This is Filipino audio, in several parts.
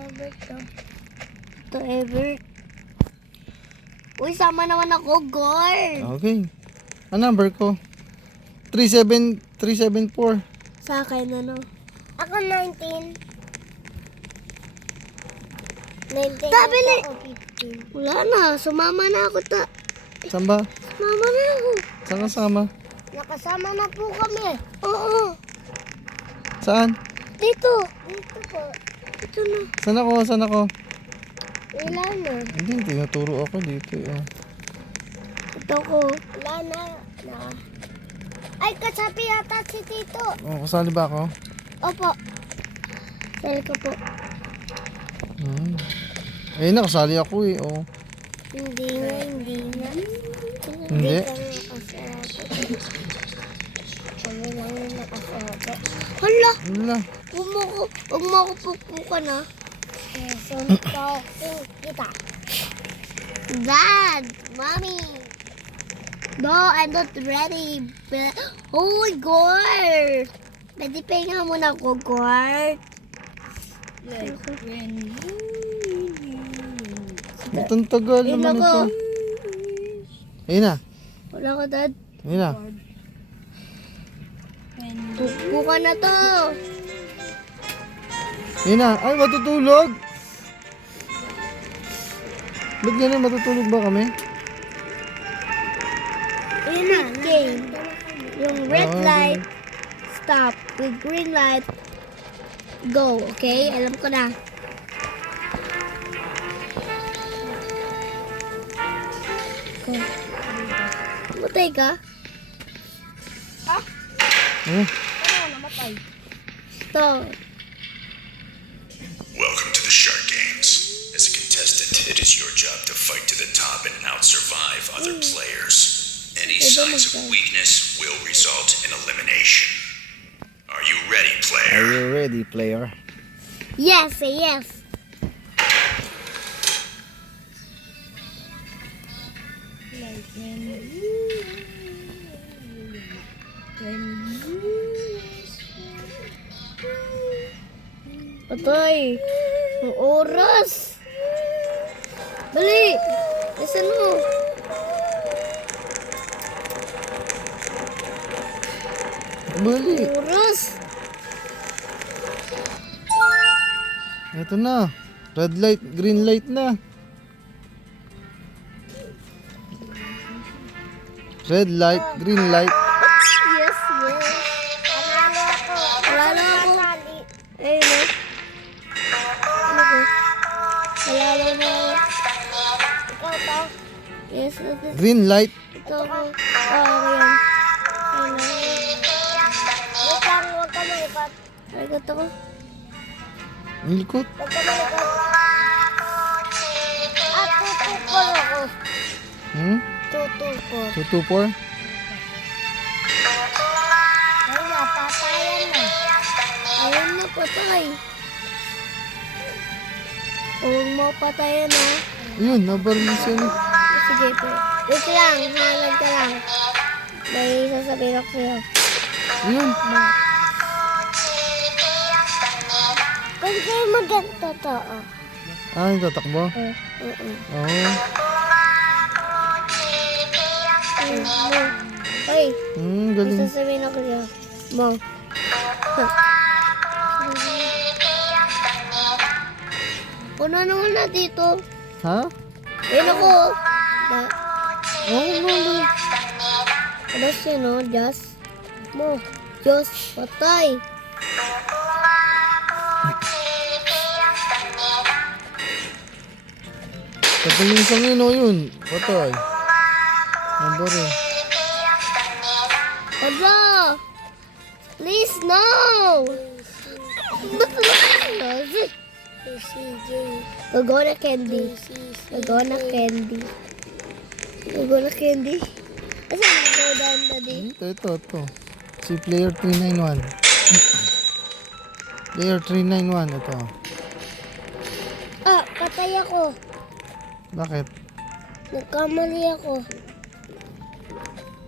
Ito, ever. Uy, sama naman ako, guard. Okay. Ang number ko? 37374. Sa akin, ano? Ako 19. 19 Tabili! ako, 15. Wala na, sumama na ako Saan ba? Sumama na ako. Saan kasama? Nakasama na po kami. Oo. Saan? Dito. Dito po. Ito na. Saan ako? Wala na. Hindi, tinuturo ako dito. Ito ko. Wala na. Ay, kasabi yata si Tito. Oh, kasali ba ako? Opo. Sali ko po. Ayun na, kasali ako Oh. Hindi nga. Hindi? Kami lang yung nakasabi. Hala! Wala. Huwag mo ako pupukan ha. Suntok kita. Dad! Mommy! No, I'm not ready. Oh my God! Pwede pahinga muna ako, guard. Itong tagal Ayun naman ako. ito. Ayun na. Wala ko, Dad. Ayun na. Buka na to. Ayun na. Ay, matutulog. Ba't ganun? Matutulog ba kami? Ayun na, game. Yung red Ah, light, stop. With green light, go. Okay? Alam ko na. Go. Matay ka? Oh. Stop. Welcome to the Shark Games. As a contestant, it is your job to fight to the top and out-survive other players. Any signs of weakness will result in elimination. Are you ready, Are player? you ready, player? Yes, yes. Patay. Ang oras. Dali. Listen mo. Bali. Oras. Ito na. Red light, green light na. Red light, green light. Yes, yes. Panalo ako. Panalo ako. Ayun na. Ano ko? Panalo na ako. Ikaw to? Yes, ito. Green light. Ito ako. Okay yan. Ayun na. Wait lang, huwag ka maipat. Ay, gato ko. Ang likot. Huwag ka maipat. Tutupor ako. Tutupor. 224. Ayun na, patayan na. Ayun na, patay. Huwag mo patayan na. Yun, nabarnisan. Sige po. Wait lang, hanag ka lang. May sasabihin ako sa'yo. Yun. Kung kayo magtotoo. Ah, yung tatakbo? Oo. Oo. Ay, may Galing. sasabihin ako sa'yo. Mo. Puno naman na dito. Ha? Ayun ako. Oo, no. Ano siya, no? Diyos. Mo. Diyos. Patay. Tagalin sa ngino yun. Patay. Number eh. Hala! Please, no! Ba't naman? Gagona candy. Gagona candy. Gagona candy. Asan yung gagona, daddy? Ito. Si player 391. Player 391, ito. Ah, patay ako. Bakit? Nagkamali ako.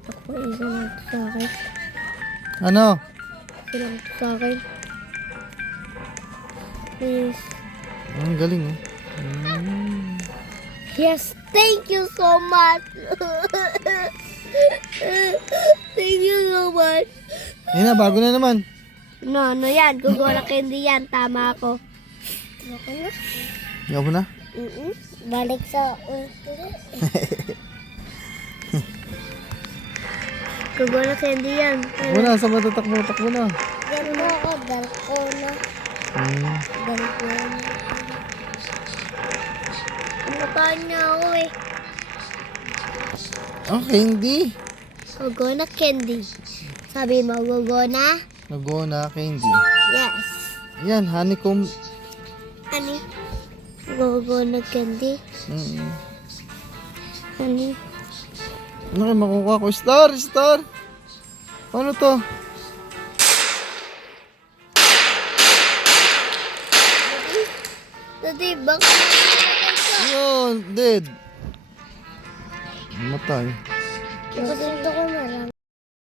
Ako isa lang ito sa akin. Ano? Isa lang ito sa akin. Please. Ang galing oh. Yes, thank you so much. Thank you so much. Ayun na, bago na naman. No, ano yan? Gugora candy yan. Tama ako. Okay na? Yaw na? Balik sa Gugora candy yan. Takbo na, sa matatakbo, takbo na. Ganito ako, dalkona. Dalkona. Kumakain niya ako eh. Okay, hindi. Gugona candy. Sabi mo, gugona? Nagona candy. Yes. Yan, honeycomb. Ano? Gugona candy? Ano? Ano kayo makukuha ko? Star! Star! Ano to? Dati, baka naman ka. Yun, dead. Matay. Ikaw ko na lang.